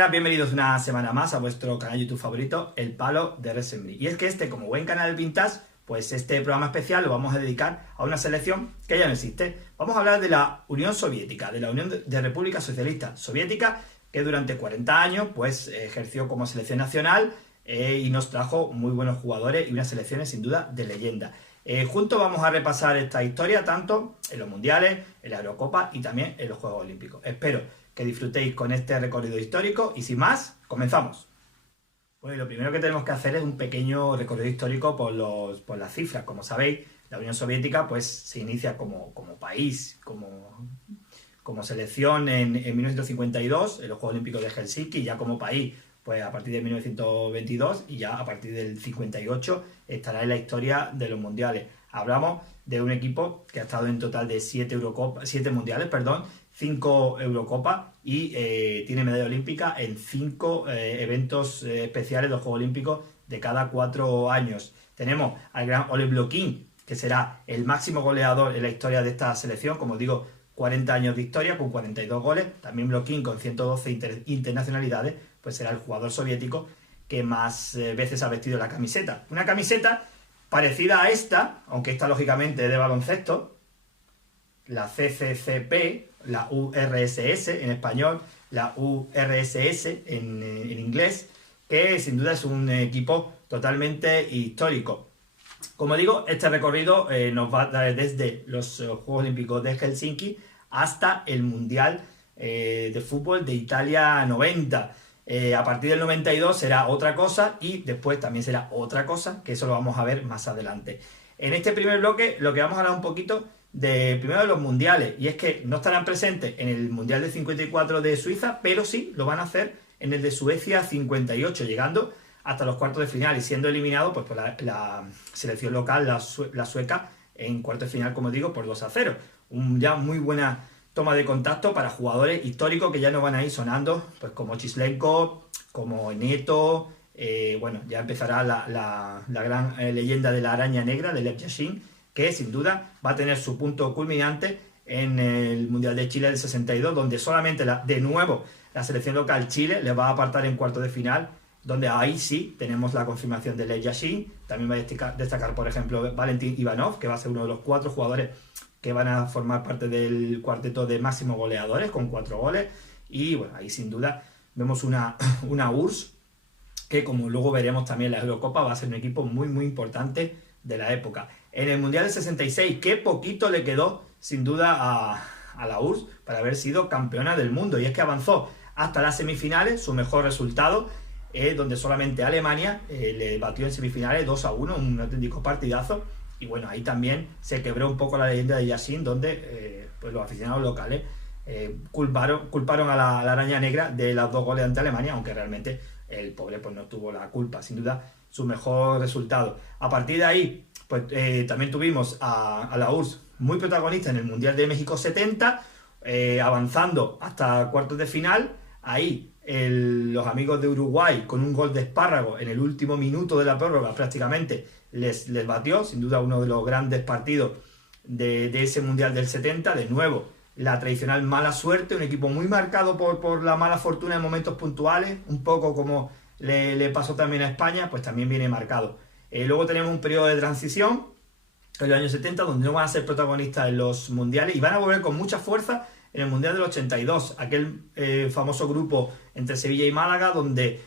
crack, bienvenidos una semana más a vuestro canal YouTube favorito, El Palo de Resenbri. Y es que como buen canal vintage, pues este programa especial lo vamos a dedicar a una selección que ya no existe. Vamos a hablar de la Unión Soviética, de la Unión de República Socialista Soviética, que durante 40 años pues ejerció como selección nacional y nos trajo muy buenos jugadores y unas selecciones sin duda de leyenda. Juntos vamos a repasar esta historia tanto en los mundiales, en la Eurocopa y también en los Juegos Olímpicos. Espero que disfrutéis con este recorrido histórico y sin más, comenzamos. Bueno, y lo primero que tenemos que hacer es un pequeño recorrido histórico por las cifras. Como sabéis, la Unión Soviética pues se inicia como país, como selección en 1952, en los Juegos Olímpicos de Helsinki, y ya como país pues a partir de 1922 y ya a partir del 58 estará en la historia de los mundiales. Hablamos de un equipo que ha estado en total de 7 mundiales, 5 Eurocopas y tiene medalla olímpica en 5 eventos especiales de los Juegos Olímpicos de cada 4 años. Tenemos al gran Oleg Blokhin, que será el máximo goleador en la historia de esta selección, como digo, 40 años de historia con 42 goles. También Blokhin, con 112 internacionalidades, pues será el jugador soviético que más veces ha vestido la camiseta. Una camiseta parecida a esta, aunque esta lógicamente es de baloncesto, la CCCP, la URSS en español, la URSS en inglés, que sin duda es un equipo totalmente histórico. Como digo, este recorrido nos va a dar desde los Juegos Olímpicos de Helsinki hasta el Mundial de Fútbol de Italia 90. A partir del 92 será otra cosa y después también será otra cosa, que eso lo vamos a ver más adelante. En este primer bloque lo que vamos a hablar un poquito primero de los mundiales, y es que no estarán presentes en el Mundial de 54 de Suiza, pero sí lo van a hacer en el de Suecia 58, llegando hasta los cuartos de final y siendo eliminado pues, por la selección local, la sueca, en cuartos de final, como digo, por 2-0. Ya muy buena toma de contacto para jugadores históricos que ya no van a ir sonando, pues como Chislenko, como Neto, bueno, ya empezará la gran leyenda de la araña negra, de Lev Yashin, que sin duda va a tener su punto culminante en el Mundial de Chile del 62, donde solamente de nuevo la selección local Chile le va a apartar en cuartos de final, donde ahí sí tenemos la confirmación de Lev Yashin. También va a destacar, por ejemplo, Valentin Ivanov, que va a ser uno de los 4 jugadores que van a formar parte del cuarteto de máximos goleadores, con 4 goles. Y bueno, ahí sin duda vemos una URSS, que como luego veremos también en la Eurocopa, va a ser un equipo muy muy importante de la época. En el Mundial del 66, qué poquito le quedó sin duda a la URSS para haber sido campeona del mundo, y es que avanzó hasta las semifinales, su mejor resultado, donde solamente Alemania le batió en semifinales 2-1, un auténtico partidazo. Y bueno, ahí también se quebró un poco la leyenda de Yashin, donde pues los aficionados locales culparon a la araña negra de los 2 goles ante Alemania, aunque realmente el pobre pues no tuvo la culpa. Sin duda, su mejor resultado. A partir de ahí, pues también tuvimos a la URSS muy protagonista en el Mundial de México 70, avanzando hasta cuartos de final. Ahí los amigos de Uruguay, con un gol de Espárrago en el último minuto de la prórroga, prácticamente les batió. Sin duda uno de los grandes partidos de ese Mundial del 70. De nuevo, la tradicional mala suerte, un equipo muy marcado por la mala fortuna en momentos puntuales, un poco como le pasó también a España, pues también viene marcado. Luego tenemos un periodo de transición en los años 70, donde no van a ser protagonistas en los mundiales y van a volver con mucha fuerza en el Mundial del 82, aquel famoso grupo entre Sevilla y Málaga, donde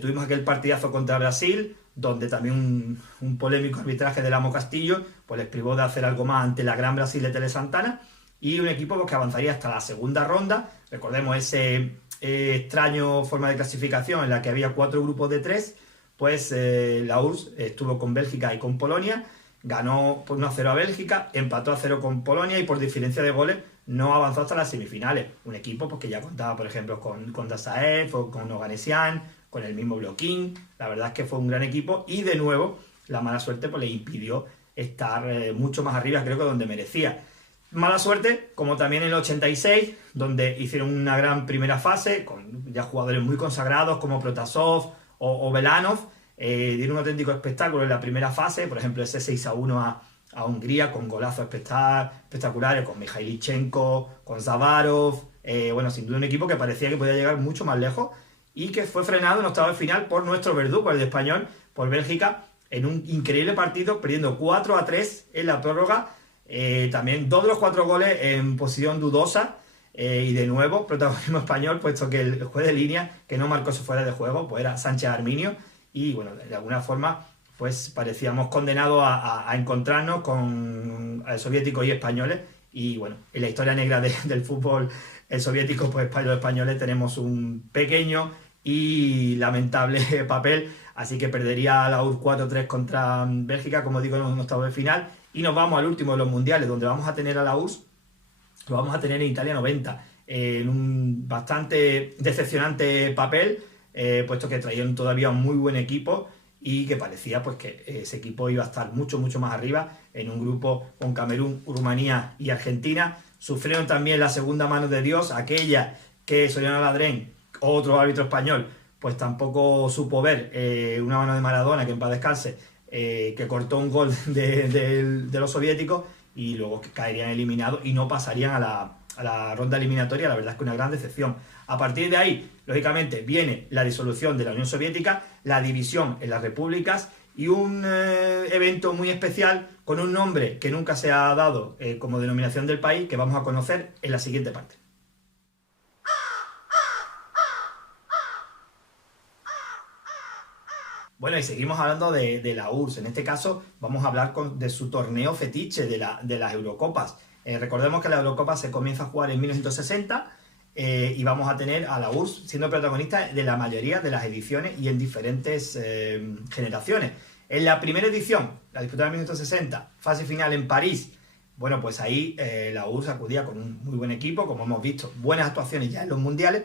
tuvimos aquel partidazo contra Brasil, donde también un polémico arbitraje de Lamo Castillo pues les privó de hacer algo más ante la gran Brasil de Tele Santana, y un equipo pues, que avanzaría hasta la segunda ronda. Recordemos ese extraño forma de clasificación en la que había 4 grupos de 3, pues la URSS estuvo con Bélgica y con Polonia, ganó por 1-0 a Bélgica, empató a 0 con Polonia y por diferencia de goles no avanzó hasta las semifinales. Un equipo pues, que ya contaba, por ejemplo, con Dazaev, con Oganesian, con el mismo Blokhin. La verdad es que fue un gran equipo y de nuevo la mala suerte pues, le impidió estar mucho más arriba, creo que donde merecía. Mala suerte, como también en el 86, donde hicieron una gran primera fase, con ya jugadores muy consagrados como Protasov o Belanov, dieron un auténtico espectáculo en la primera fase, por ejemplo ese 6-1 a Hungría, con golazos espectaculares, con Mikhailichenko, con Zavarov, bueno, sin duda un equipo que parecía que podía llegar mucho más lejos, y que fue frenado en octavos de final por nuestro verdugo, el de Español, por Bélgica, en un increíble partido, perdiendo 4-3 en la prórroga. También 2 de los 4 goles en posición dudosa, y de nuevo protagonismo español, puesto que el juez de línea que no marcó su fuera de juego pues era Sánchez Arminio, y bueno, de alguna forma pues parecíamos condenados a encontrarnos con soviéticos y españoles. Y bueno, en la historia negra del fútbol soviético, pues los españoles tenemos un pequeño y lamentable papel, así que perdería la URSS 4-3 contra Bélgica, como digo, en un octavo de final. Y nos vamos al último de los mundiales, donde vamos a tener a la URSS, lo vamos a tener en Italia 90, en un bastante decepcionante papel, puesto que traían todavía un muy buen equipo y que parecía pues que ese equipo iba a estar mucho más arriba en un grupo con Camerún, Rumanía y Argentina. Sufrieron también la segunda mano de Dios, aquella que Soriano Ladrén, otro árbitro español, pues tampoco supo ver, una mano de Maradona, que en paz descanse, que cortó un gol de los soviéticos, y luego caerían eliminados y no pasarían a la ronda eliminatoria. La verdad es que una gran decepción. A partir de ahí, lógicamente, viene la disolución de la Unión Soviética, la división en las repúblicas y un evento muy especial con un nombre que nunca se ha dado como denominación del país, que vamos a conocer en la siguiente parte. Bueno, y seguimos hablando de la URSS. En este caso vamos a hablar de su torneo fetiche, de las Eurocopas. Recordemos que la Eurocopa se comienza a jugar en 1960, y vamos a tener a la URSS siendo protagonista de la mayoría de las ediciones y en diferentes generaciones. En la primera edición, la disputada en 1960, fase final en París, bueno, pues ahí la URSS acudía con un muy buen equipo, como hemos visto, buenas actuaciones ya en los mundiales,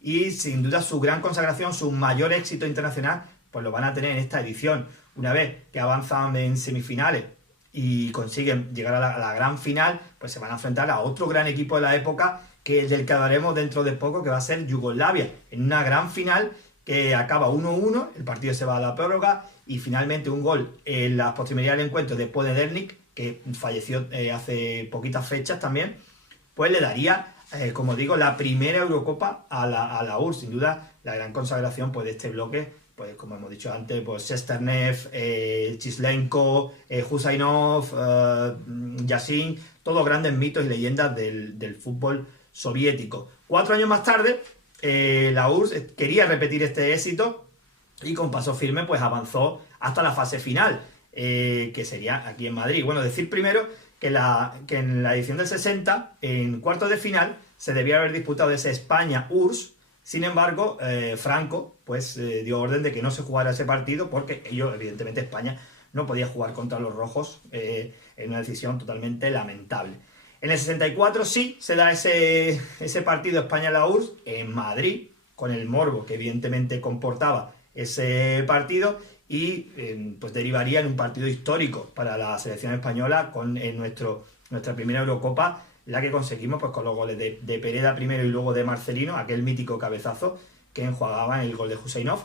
y sin duda su gran consagración, su mayor éxito internacional, pues lo van a tener en esta edición. Una vez que avanzan en semifinales y consiguen llegar a la gran final, pues se van a enfrentar a otro gran equipo de la época, del que hablaremos dentro de poco, que va a ser Yugoslavia, en una gran final que acaba 1-1, el partido se va a la prórroga, y finalmente un gol en las postrimerías del encuentro de Podernik, que falleció hace poquitas fechas también, pues le daría, como digo, la primera Eurocopa a la URSS. Sin duda, la gran consagración pues de este bloque, pues como hemos dicho antes, pues Shesternev, Chislenko, Husainov, Yashin, todos grandes mitos y leyendas del fútbol soviético. 4 años más tarde, la URSS quería repetir este éxito y con paso firme pues avanzó hasta la fase final, que sería aquí en Madrid. Bueno, decir primero que en la edición del 60, en cuartos de final, se debía haber disputado ese España-URSS. Sin embargo, Franco pues dio orden de que no se jugara ese partido, porque ellos, evidentemente, España no podía jugar contra los rojos, en una decisión totalmente lamentable. En el 64 sí se da ese partido España-la URSS en Madrid, con el morbo que evidentemente comportaba ese partido, y pues derivaría en un partido histórico para la selección española, con nuestra primera Eurocopa, la que conseguimos pues con los goles de Pereda primero y luego de Marcelino, aquel mítico cabezazo que enjuagaba en el gol de Husainov,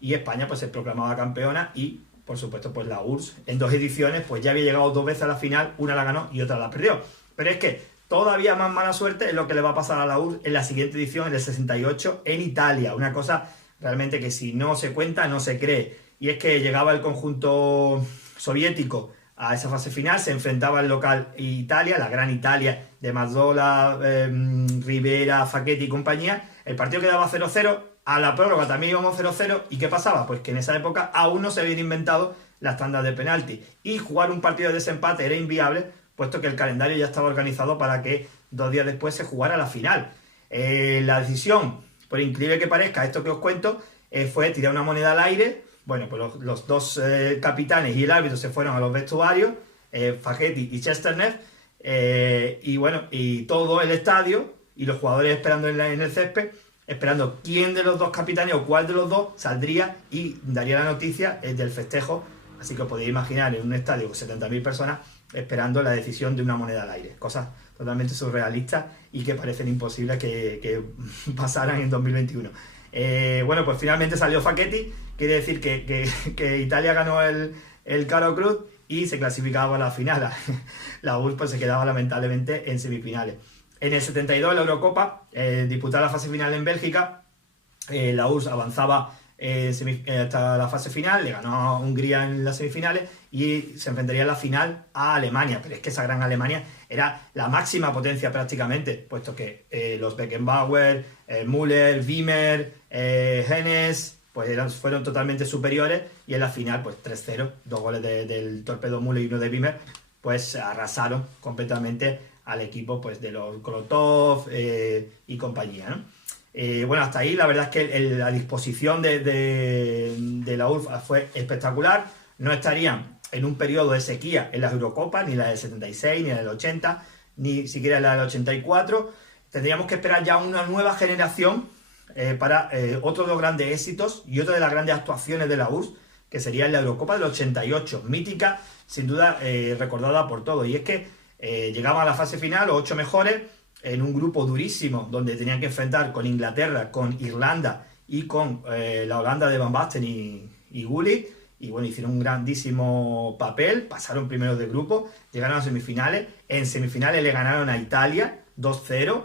y España pues se proclamaba campeona. Y por supuesto pues la URSS en 2 ediciones pues ya había llegado 2 veces a la final, una la ganó y otra la perdió. Pero es que todavía más mala suerte es lo que le va a pasar a la URSS en la siguiente edición, en el 68, en Italia. Una cosa realmente que si no se cuenta, no se cree. Y es que llegaba el conjunto soviético a esa fase final, se enfrentaba al local Italia, la gran Italia de Mazzola, Rivera, Facchetti y compañía. El partido quedaba 0-0, a la prórroga también íbamos 0-0, ¿y qué pasaba? Pues que en esa época aún no se habían inventado las tandas de penalti, y jugar un partido de desempate era inviable, puesto que el calendario ya estaba organizado para que 2 días después se jugara la final. La decisión, por increíble que parezca, esto que os cuento, fue tirar una moneda al aire. Bueno, pues los 2 capitanes y el árbitro se fueron a los vestuarios, Facchetti y Shesternev, y bueno, y todo el estadio y los jugadores esperando en el césped, esperando quién de los 2 capitanes o cuál de los 2 saldría y daría la noticia del festejo. Así que os podéis imaginar en un estadio con 70.000 personas esperando la decisión de una moneda al aire. Cosas totalmente surrealistas y que parecen imposibles que pasaran en 2021. Bueno, pues finalmente salió Facchetti, quiere decir que Italia ganó el Caro Cruz y se clasificaba a la final. La URSS pues se quedaba lamentablemente en semifinales. En el 72 la Eurocopa, disputada la fase final en Bélgica, La URSS avanzaba hasta la fase final, le ganó a Hungría en las semifinales y se enfrentaría en la final a Alemania. Pero es que esa gran Alemania era la máxima potencia prácticamente, puesto que los Beckenbauer, Müller, Wimmer, Hennes, pues fueron totalmente superiores, y en la final, pues 3-0, 2 goles del Torpedo Müller y uno de Wimmer, pues arrasaron completamente al equipo pues de los Kolotov y compañía, ¿no? Bueno, hasta ahí la verdad es que la disposición de la URSS fue espectacular. No estarían en un periodo de sequía en las Eurocopas, ni la del 76, ni la del 80, ni siquiera la del 84. Tendríamos que esperar ya una nueva generación para otro de los grandes éxitos y otra de las grandes actuaciones de la URSS, que sería la Eurocopa del 88, mítica, sin duda recordada por todos. Y es que llegaban a la fase final, los 8 mejores, en un grupo durísimo, donde tenían que enfrentar con Inglaterra, con Irlanda y con la Holanda de Van Basten y Gullit. Y bueno, hicieron un grandísimo papel, pasaron primeros de grupo, llegaron a semifinales. En semifinales le ganaron a Italia 2-0,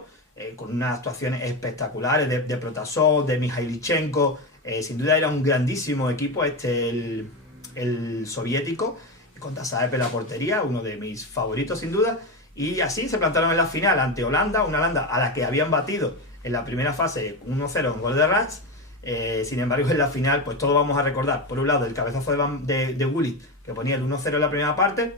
con unas actuaciones espectaculares de Protasov, de Mikhailichenko. Sin duda era un grandísimo equipo el soviético, con Dasaev en la portería, uno de mis favoritos sin duda. Y así se plantaron en la final ante Holanda, una Holanda a la que habían batido en la primera fase 1-0 en gol de Rats. Sin embargo, en la final, pues todos vamos a recordar, por un lado, el cabezazo de Gullit, que ponía el 1-0 en la primera parte,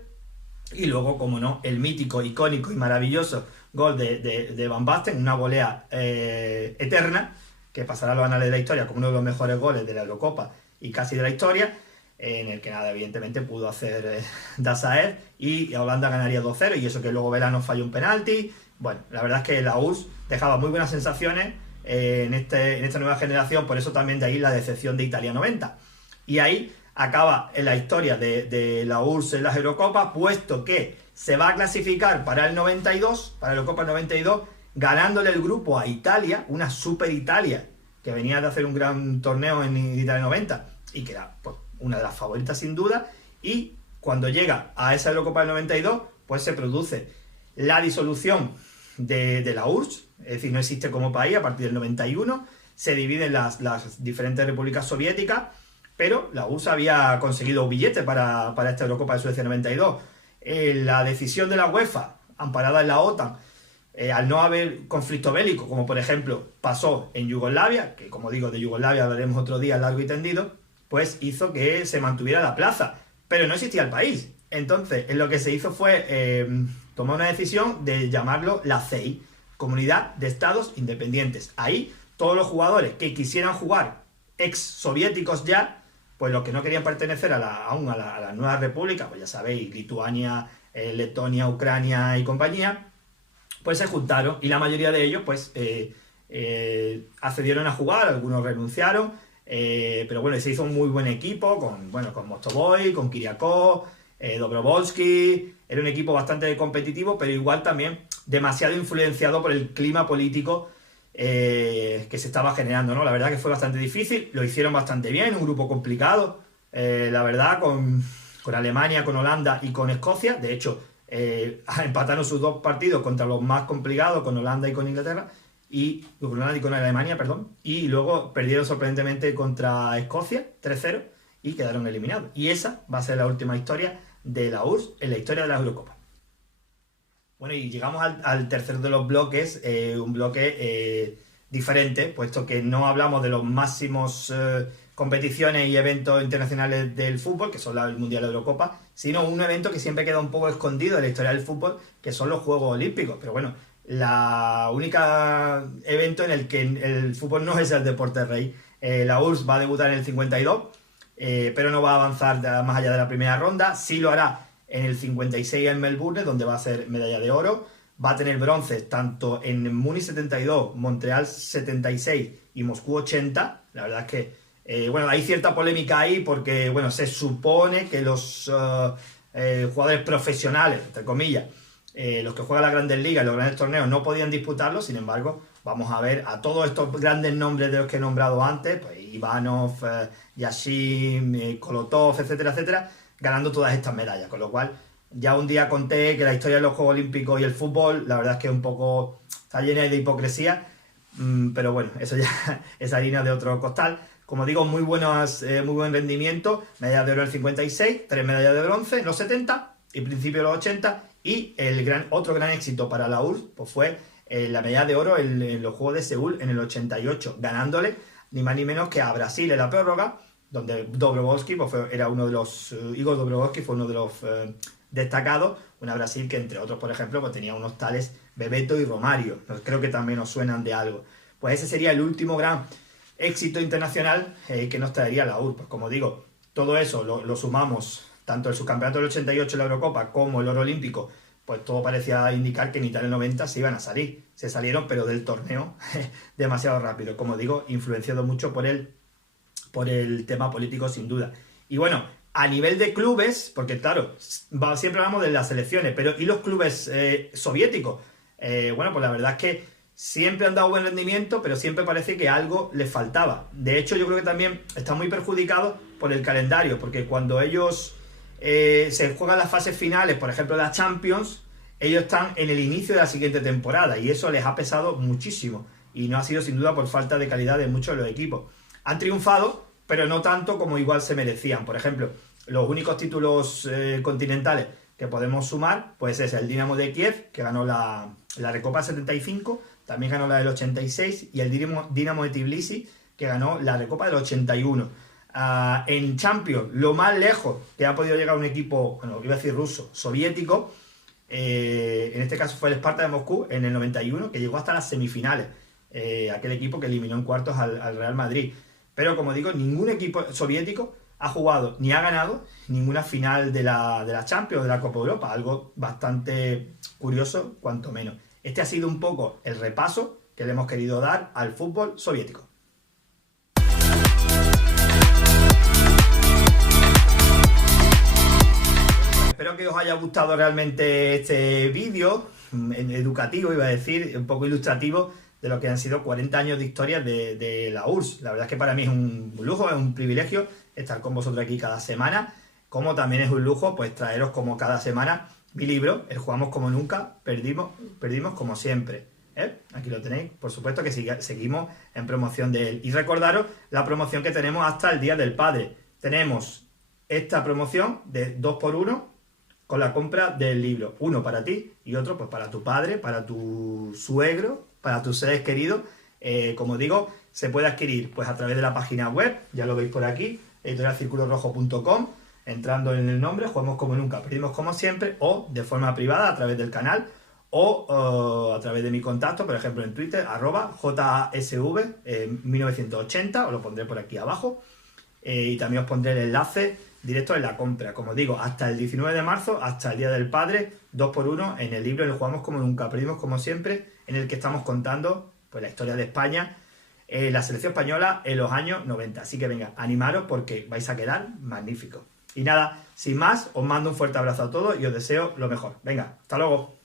y luego, como no, el mítico, icónico y maravilloso gol de Van Basten, una volea eterna, que pasará a los anales de la historia como uno de los mejores goles de la Eurocopa y casi de la historia, en el que nada, evidentemente pudo hacer Dasaev, y Holanda ganaría 2-0, y eso que luego Velano falló un penalti. Bueno, la verdad es que la URSS dejaba muy buenas sensaciones en esta nueva generación, por eso también de ahí la decepción de Italia 90. Y ahí acaba en la historia de la URSS en las Eurocopas, puesto que se va a clasificar para el 92, para la Eurocopa 92, ganándole el grupo a Italia, una super Italia, que venía de hacer un gran torneo en Italia 90, y que era pues una de las favoritas sin duda. Y cuando llega a esa Eurocopa del 92, pues se produce la disolución de la URSS, es decir, no existe como país a partir del 91, se dividen las diferentes repúblicas soviéticas, pero la URSS había conseguido un billete para esta Eurocopa de Suecia 92. La decisión de la UEFA, amparada en la OTAN, al no haber conflicto bélico, como por ejemplo pasó en Yugoslavia, que como digo, de Yugoslavia hablaremos otro día largo y tendido, pues hizo que se mantuviera la plaza, pero no existía el país. Entonces, lo que se hizo fue tomar una decisión de llamarlo la CEI, Comunidad de Estados Independientes. Ahí, todos los jugadores que quisieran jugar ex soviéticos ya, pues los que no querían pertenecer aún a la nueva república, pues ya sabéis, Lituania, Letonia, Ucrania y compañía, pues se juntaron, y la mayoría de ellos pues accedieron a jugar, algunos renunciaron, pero bueno, se hizo un muy buen equipo con Mostovoy, con Kiriakov, Dobrovolsky. Era un equipo bastante competitivo, pero igual también demasiado influenciado por el clima político que se estaba generando, ¿no? La verdad que fue bastante difícil, lo hicieron bastante bien, un grupo complicado, la verdad, con Alemania, con Holanda y con Escocia. De hecho, empataron sus 2 partidos contra los más complicados, con Holanda y con Inglaterra, y con Alemania, perdón, y luego perdieron sorprendentemente contra Escocia 3-0 y quedaron eliminados. Y esa va a ser la última historia de la URSS en la historia de las Eurocopas. Bueno, y llegamos al tercero de los bloques, un bloque diferente, puesto que no hablamos de los máximos competiciones y eventos internacionales del fútbol, que son el Mundial de Eurocopa, sino un evento que siempre queda un poco escondido en la historia del fútbol, que son los Juegos Olímpicos. Pero bueno, la única evento en el que el fútbol no es el deporte rey. La URSS va a debutar en el 52, pero no va a avanzar más allá de la primera ronda. Sí lo hará en el 56 en Melbourne, donde va a ser medalla de oro. Va a tener bronces tanto en Múnich 72, Montreal 76 y Moscú 80. La verdad es que hay cierta polémica ahí, porque se supone que los jugadores profesionales, entre comillas, los que juegan las grandes ligas y los grandes torneos, no podían disputarlo. Sin embargo, vamos a ver a todos estos grandes nombres de los que he nombrado antes, pues Ivanov, Yashin, Kolotov, etcétera, etcétera, ganando todas estas medallas. Con lo cual, ya un día conté que la historia de los Juegos Olímpicos y el fútbol, la verdad es que está llena de hipocresía. pero bueno, eso ya es harina de otro costal. Como digo, muy buen rendimiento, medalla de oro en el 56, 3 medallas de bronce en los 70 y principio de los 80, y otro gran éxito para la URSS pues fue la medalla de oro en los Juegos de Seúl en el 88, ganándole ni más ni menos que a Brasil en la prórroga, donde Dobrovolsky pues era uno de los, Igor Dobrovolsky fue uno de los destacados, una Brasil que entre otros, por ejemplo, pues tenía unos tales Bebeto y Romario, creo que también os suenan de algo. Pues ese sería el último gran éxito internacional que nos traería la URSS. Pues como digo, todo eso lo sumamos, tanto el subcampeonato del 88 en la Eurocopa como el oro olímpico, pues todo parecía indicar que en Italia 90 se iban a salir. Se salieron, pero del torneo demasiado rápido. Como digo, influenciado mucho por el tema político, sin duda. Y bueno, a nivel de clubes, porque claro, siempre hablamos de las selecciones, pero ¿y los clubes soviéticos? Bueno, pues la verdad es que siempre han dado buen rendimiento, pero siempre parece que algo les faltaba. De hecho, yo creo que también están muy perjudicados por el calendario, porque cuando ellos se juegan las fases finales, por ejemplo la Champions, ellos están en el inicio de la siguiente temporada y eso les ha pesado muchísimo, y no ha sido sin duda por falta de calidad de muchos de los equipos. Han triunfado, pero no tanto como igual se merecían. Por ejemplo, los únicos títulos continentales que podemos sumar pues es el Dinamo de Kiev, que ganó la Recopa 75, también ganó la del 86, y el Dinamo de Tbilisi, que ganó la Recopa del 81. En Champions, lo más lejos que ha podido llegar un equipo, bueno, iba a decir ruso, soviético, en este caso fue el Sparta de Moscú en el 91, que llegó hasta las semifinales, aquel equipo que eliminó en cuartos al Real Madrid. Pero como digo, ningún equipo soviético ha jugado ni ha ganado ninguna final de la Champions o de la Copa Europa, algo bastante curioso, cuanto menos. Este ha sido un poco el repaso que le hemos querido dar al fútbol soviético. Espero que os haya gustado realmente este vídeo educativo, iba a decir, un poco ilustrativo de lo que han sido 40 años de historia de la URSS. La verdad es que para mí es un lujo, es un privilegio estar con vosotros aquí cada semana, como también es un lujo pues traeros como cada semana mi libro, El Jugamos como nunca, perdimos como siempre. Aquí lo tenéis, por supuesto que seguimos en promoción de él. Y recordaros la promoción que tenemos hasta el Día del Padre. Tenemos esta promoción de 2x1 con la compra del libro. Uno para ti y otro pues para tu padre, para tu suegro, para tus seres queridos. Como digo, se puede adquirir pues a través de la página web, ya lo veis por aquí, editorialcirculorrojo.com, entrando en el nombre, Jugamos como nunca, perdimos como siempre, o de forma privada a través del canal, o a través de mi contacto, por ejemplo en Twitter, @JASV1980, os lo pondré por aquí abajo, y también os pondré el enlace directo en la compra. Como digo, hasta el 19 de marzo, hasta el Día del Padre, 2x1 en el libro El Jugamos como nunca, perdimos como siempre, en el que estamos contando pues la historia de España, la selección española en los años 90. Así que venga, animaros porque vais a quedar magníficos. Y nada, sin más, os mando un fuerte abrazo a todos y os deseo lo mejor. Venga, hasta luego.